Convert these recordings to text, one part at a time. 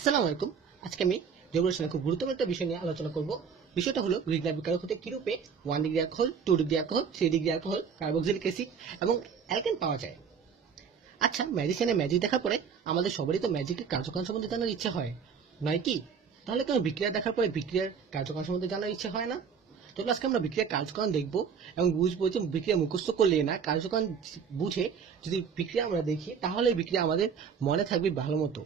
আসসালামু আলাইকুম। আজকে আমি জৈব রসায়নের খুব গুরুত্বপূর্ণ একটা বিষয় নিয়ে আলোচনা করব। বিষয়টা হলো গ্রিগনার বিকারক হতে কিরূপে 1 degree alcohol, 2 degree alcohol, 3 degree alcohol, carboxylic acid এবং অ্যালকেন পাওয়া যায়। আচ্ছা, মেডিসিনে ম্যাজিক দেখার পরে আমাদের সবারই তো ম্যাজিকের কার্যকারণ সম্বন্ধে জানার ইচ্ছে হয়, নয় কি? তাহলে কেন বিক্রিয়া দেখার পরে বিক্রিয়ার কার্যকারণ সম্বন্ধে জানার ইচ্ছে হয় না? তো আজকে আমরা বিক্রিয়ার কার্যকারণ দেখব এবং বুঝবো যে বিক্রিয়া মুখস্থ করলে না, কার্যকারণ বুঝে যদি বিক্রিয়া আমরা দেখি তাহলে বিক্রিয়া আমাদের মনে থাকবে ভালো মতো।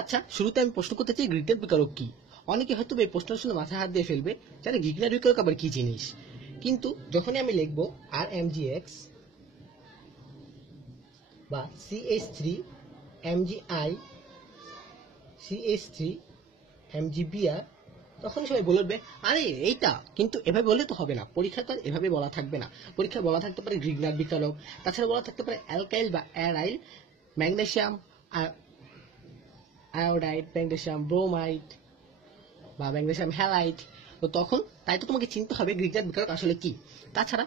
আচ্ছা, শুরুতে আমি প্রশ্ন করতে চাই গ্রিগনার বিকারক কি। অনেকে হয়তো এই প্রশ্ন শুনে মাথায় হাত দিয়ে ফেলবে, জানে গ্রিগনার বিকারক আবার কি জিনিস। কিন্তু যখনই আমি লিখবো RMgX বা CH3 MgI CH3 MgBr, তখন সবাই বলবে আরে এইটা, কিন্তু এভাবে বললে তো হবে না, পরীক্ষা তো এভাবে বলা থাকবে না। পরীক্ষায় বলা থাকতে পারে গ্রিগনার বিকারক, তাছাড়া বলা থাকতে পারে অ্যালকাইল বা aryl, magnesium iodide, magnesium bromide বা ম্যাগনেসিয়াম হ্যালাইড। তো তখন তাই তো তোমাকে চিনতে হবে গ্রিগনার বিকারক আসলে কি। তাছাড়া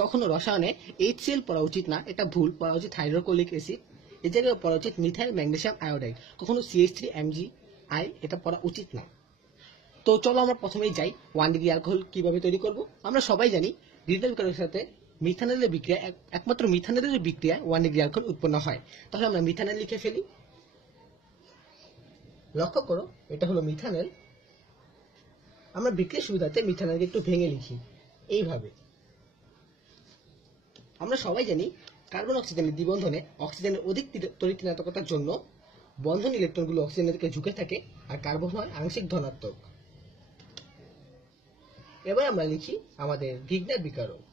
কখনো রসায়নে HCl পড়া উচিত না, এটা ভুল। পড়া উচিত হাইড্রোক্লোরিক অ্যাসিড, এ জায়গায় পড়া উচিত মিথাইল ম্যাগনেসিয়াম আয়োডাইড, কখনো CH3MgI এটা পড়া উচিত না। তো চলো আমরা প্রথমেই যাই 1 ডিগ্রি অ্যালকোহল কিভাবে তৈরি করব। আমরা সবাই জানি গ্রিগনার বিকারকের সাথে মিথানলের বিক্রিয়া, একমাত্র মিথানলের বিক্রিয়ায় 1 ডিগ্রি অ্যালকোহল উৎপন্ন হয়। তাহলে আমরা মিথানল লিখে ফেলি। লক্ষ্য করো, এটা হলো মিথানল। আমরা বিক্রিয়ার সুবিধাতে মিথানলকে একটু ভেঙে লিখি এইভাবে। আমরা সবাই জানি কার্বন অক্সিজেনের দ্বিবন্ধনে অক্সিজেনের অধিক তড়িৎ-ঋণাত্মকতার জন্য বন্ধন ইলেকট্রনগুলো অক্সিজেনের দিকে ঝুঁকে থাকে আর কার্বন হয় আংশিক ধনাত্মক। এবার আমরা লিখি আমাদের গ্রিগনার বিকারক।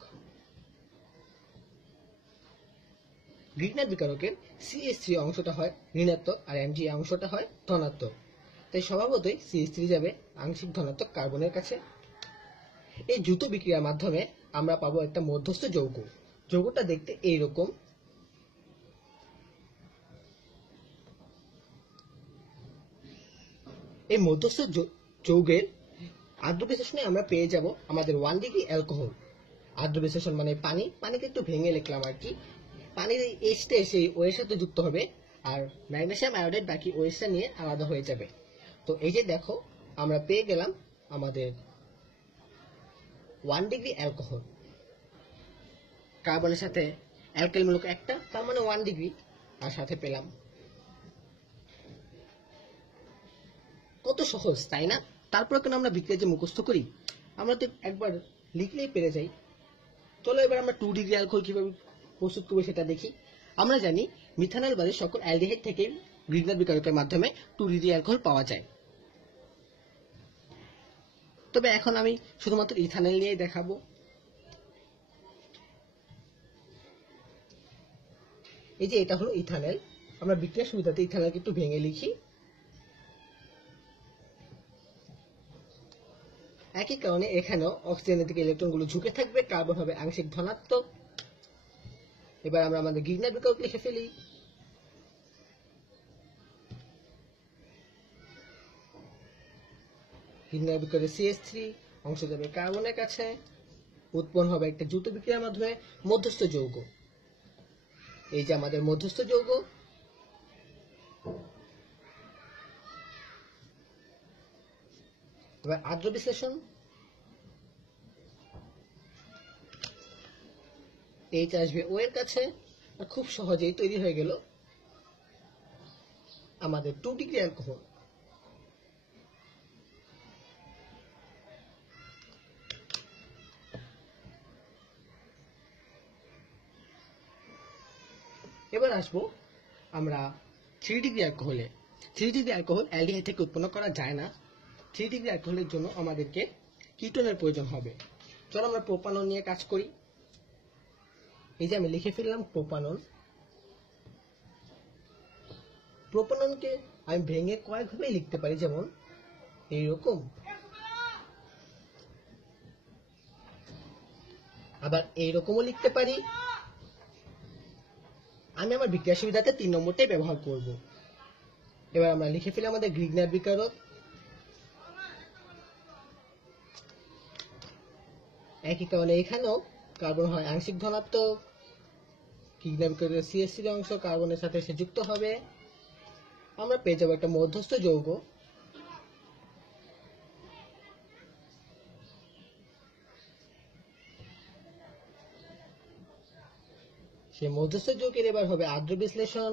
গ্রিগনার বিকারকের CH3 অংশটা হয় ঋণাত্মক আর Mg অংশটা হয় ধনাত্মক, তাই স্বভাবতই CH3 যাবে আংশিক ধনাত্মক কার্বনের কাছে। এই দ্রুত বিক্রিয়ার মাধ্যমে আমরা পাবো একটা মধ্যস্থ যৌগ। যৌগটা দেখতে এইরকম। এই মধ্যস্থ যৌগের আদ্র বিশ্লেষণে আমরা পেয়ে যাব আমাদের 1 ডিগ্রি অ্যালকোহল। আদ্র বিশ্লেষণ মানে পানি, পানিকে একটু ভেঙে লিখলাম আর কি। পানির এইচটা এসে ওয়ের সাথে যুক্ত হবে আর ম্যাগনেসিয়াম আয়োডাইড বাকি ওয়েসটা নিয়ে আলাদা হয়ে যাবে। তো এই যে দেখো, আমরা পেয়ে গেলাম আমাদের 1 ডিগ্রি অ্যালকোহল। কার্বনের সাথে অ্যালকাইল মূলক একটা, তার মানে 1 ডিগ্রি, আর সাথে পেলাম। কত সহজ তাই না? তারপরে কেন আমরা বিক্রিয়া যে মুখস্থ করি, আমরা তো একবার লিখলেই পেরে যাই। চলো এবার আমরা 2 ডিগ্রি অ্যালকোহল কিভাবে প্রস্তুত করবো সেটা দেখি। আমরা জানি মিথানল বাদে সকল অ্যালডিহাইড থেকে গ্রিগনার বিকারকের মাধ্যমে 2 ডিগ্রি অ্যালকোহল পাওয়া যায়। তবে এখন আমি শুধুমাত্র ইথানল নিয়েই দেখাবো। এই যে এটা হলো ইথানল। আমরা বিক্রিয়ার সুবিধাতে ইথানলকে একটু ভেঙে লিখি। একই কারণে এখানেও অক্সিজেনের দিকে ইলেকট্রনগুলো ঝুঁকে থাকবে, কার্বন হবে আংশিক ধনাত্মক। এবার আমরা আমাদের গ্রিগনার বিকারক লিখে ফেলি। গ্রিগনার বিকারকের CH3 অংশ যাবে কার্বনের কাছে, উৎপন্ন হবে একটা দ্রুত বিক্রিয়ার মাধ্যমে মধ্যস্থ যৌগ। এই যে আমাদের মধ্যস্থ যৌগ। এবার আদ্র বিশ্লেষণ। এইচ আসবে ও এর কাছে, আর খুব সহজেই তৈরি হয়ে গেল আমাদের 2 ডিগ্রি অ্যালকোহল। এবার আসবো আমরা 3 ডিগ্রি অ্যালকোহলে। 3 ডিগ্রি অ্যালকোহল অ্যালডিহাইড থেকে উৎপন্ন করা যায় না। 3 ডিগ্রি অ্যালকোহলের জন্য আমাদেরকে কিটোনের প্রয়োজন হবে। চলো আমরা প্রোপানল নিয়ে কাজ করি। এই যে আমি লিখে ফেললাম প্রোপানল। প্রোপানলকে আমি ভেঙে কয়েকভাবে লিখতে পারি, যেমন এইরকম, আবার এইরকমও লিখতে পারি। আমি আমার বিক্রিয়া সুবিধাতে 3 নম্বরটাই ব্যবহার করব। এবার আমরা লিখে ফেলি আমাদের গ্রিগনার বিকারক। একই কারণে এখানেও কার্বন হয় আংশিক ধনাত্মক, গ্রিগনার বিকারকের CH3 অংশ কার্বনের সাথে এসে যুক্ত হবে, আমরা পেয়ে যাবো একটা মধ্যস্থ যৌগ। সেই মধ্যস্থ যৌগের এবার হবে আদ্র বিশ্লেষণ।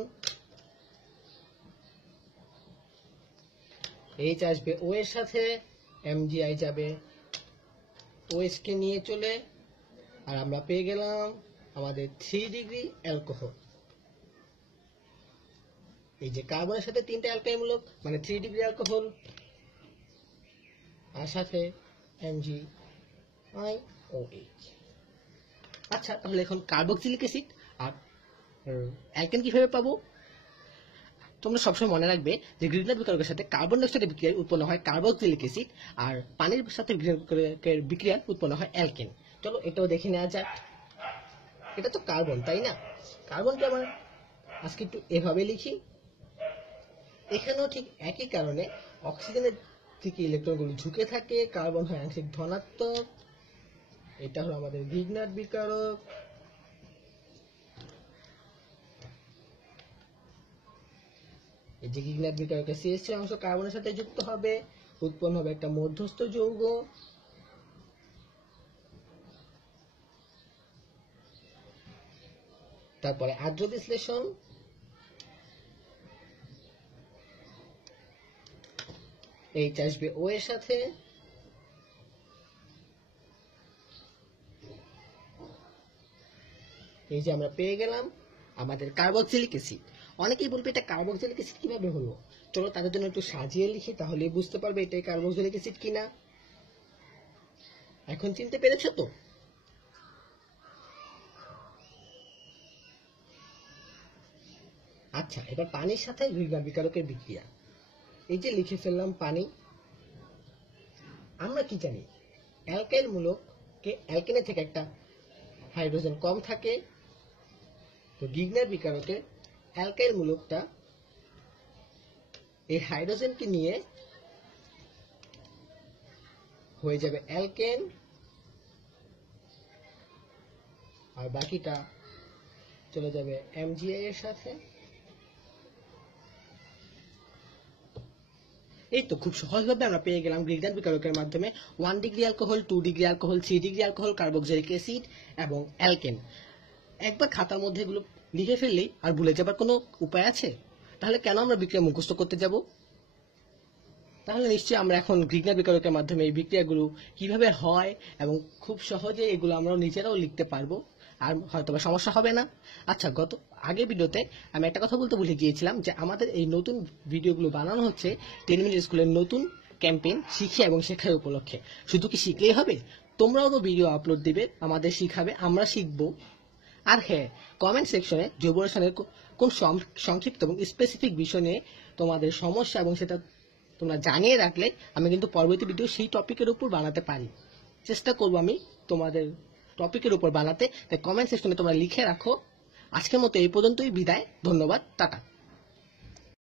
এইচ আসবে ও এর সাথে, এমজিআই যাবে ওএস কে নিয়ে চলে, আর আমরা পেয়ে গেলাম আমাদের 3 ডিগ্রি অ্যালকোহল। এই যে কার্বনের সাথে 3টা অ্যালকাইল মূলক মানে 3 ডিগ্রি অ্যালকোহল, আর সাথে MgIOH। আচ্ছা, তাহলে এখন কার্বক্সিলিক অ্যাসিড আর অ্যালকেন কিভাবে পাবো? তোমরা সবসময় মনে রাখবে যে গ্রিগনার বিক্রিয়কের সাথে কার্বন ডাইঅক্সাইডের বিক্রিয়ায় উৎপন্ন হয় কার্বক্সিলিক অ্যাসিড, আর পানির সাথে গ্রিগনার বিক্রিয়ায় উৎপন্ন হয় অ্যালকেন। চলো এটাও দেখে নেওয়া যাক। এটা তো কার্বন, তাই না? কার্বনকে আমরা আজকে একটু এভাবে লিখি। এখানেও ঠিক একই কারণে অক্সিজেনের থেকে ইলেকট্রনগুলো ঝুঁকে থাকে, কার্বন হয় আংশিক ধনাত্মক। এটা হলো আমাদের গ্রিগনার বিকারক। এই যে গ্রিগনার বিকারকের CH3 অংশ কার্বনের সাথে যুক্ত হবে, উৎপন্ন হবে একটা মধ্যস্থ যৌগ। তারপরে আদ্র বিশ্লেষণ। এইচ আসবে ও এর সাথে, এই যে আমরা পেয়ে গেলাম আমাদের কার্বক্সিলিক অ্যাসিড। অনেকেই বলবে এটা কার্বক্সিলিক অ্যাসিড কিভাবে হলো। চলো তাদের জন্য একটু সাজিয়ে লিখি, তাহলে বুঝতে পারবে এটাই কার্বক্সিলিক অ্যাসিড কিনা। এখন চিনতে পেরেছো তো? আচ্ছা, এবার পানির সাথে গ্রিগনার বিকারকের বিক্রিয়া। এই যে লিখে ফেললাম পানি। আমরা কি জানি? অ্যালকাইল মূলকে অ্যালকেনের থেকে একটা হাইড্রোজেন কম থাকে, তো গ্রিগনার বিকারকে অ্যালকাইল মূলকটা এই হাইড্রোজেনকে নিয়ে হয়ে যাবে অ্যালকেন, আর বাকিটা চলে যাবে MgI এর সাথে। এই তো খুব সহজভাবে আমরা পেয়ে গেলাম গ্রিগনার বিকারকের মাধ্যমে 1 degree alcohol, 2 degree alcohol, 3 degree alcohol, carboxylic acid এবং অ্যালকেন। একবার খাতার মধ্যে এগুলো লিখে ফেললেই আর ভুলে যাবার কোনো উপায় আছে? তাহলে কেন আমরা বিক্রিয়া মুখস্থ করতে যাব? তাহলে নিশ্চয়ই আমরা এখন গ্রিগনার বিকারকের মাধ্যমে এই বিক্রিয়াগুলো কিভাবে হয় এবং খুব সহজে এগুলো আমরা নিজেরাও লিখতে পারবো, আর হয়তো বা সমস্যা হবে না। আচ্ছা, আগের ভিডিওতে আমি একটা কথা বলতে ভুলে গিয়েছিলাম যে আমাদের এই নতুন ভিডিওগুলো বানানো হচ্ছে 10 মিনিট স্কুলের নতুন ক্যাম্পেইন শিখে এবং শেখার উপলক্ষে। শুধু কি শিখলেই হবে? তোমরাও তো ভিডিও আপলোড দিবে, আমাদের শিখাবে, আমরা শিখবো। আর হ্যাঁ, কমেন্ট সেকশনে জৈব রসায়নের কোন সংক্ষিপ্ত এবং স্পেসিফিক বিষয় নিয়ে তোমাদের সমস্যা এবং সেটা তোমরা জানিয়ে রাখলে আমি কিন্তু পরবর্তী ভিডিও সেই টপিকের উপর বানাতে পারি। চেষ্টা করবো আমি তোমাদের টপিকের উপর বানাতে, তাই কমেন্ট সেকশনে তোমরা লিখে রাখো। আজকের মতো এই পর্যন্তই, বিদায়, ধন্যবাদ, টাটা।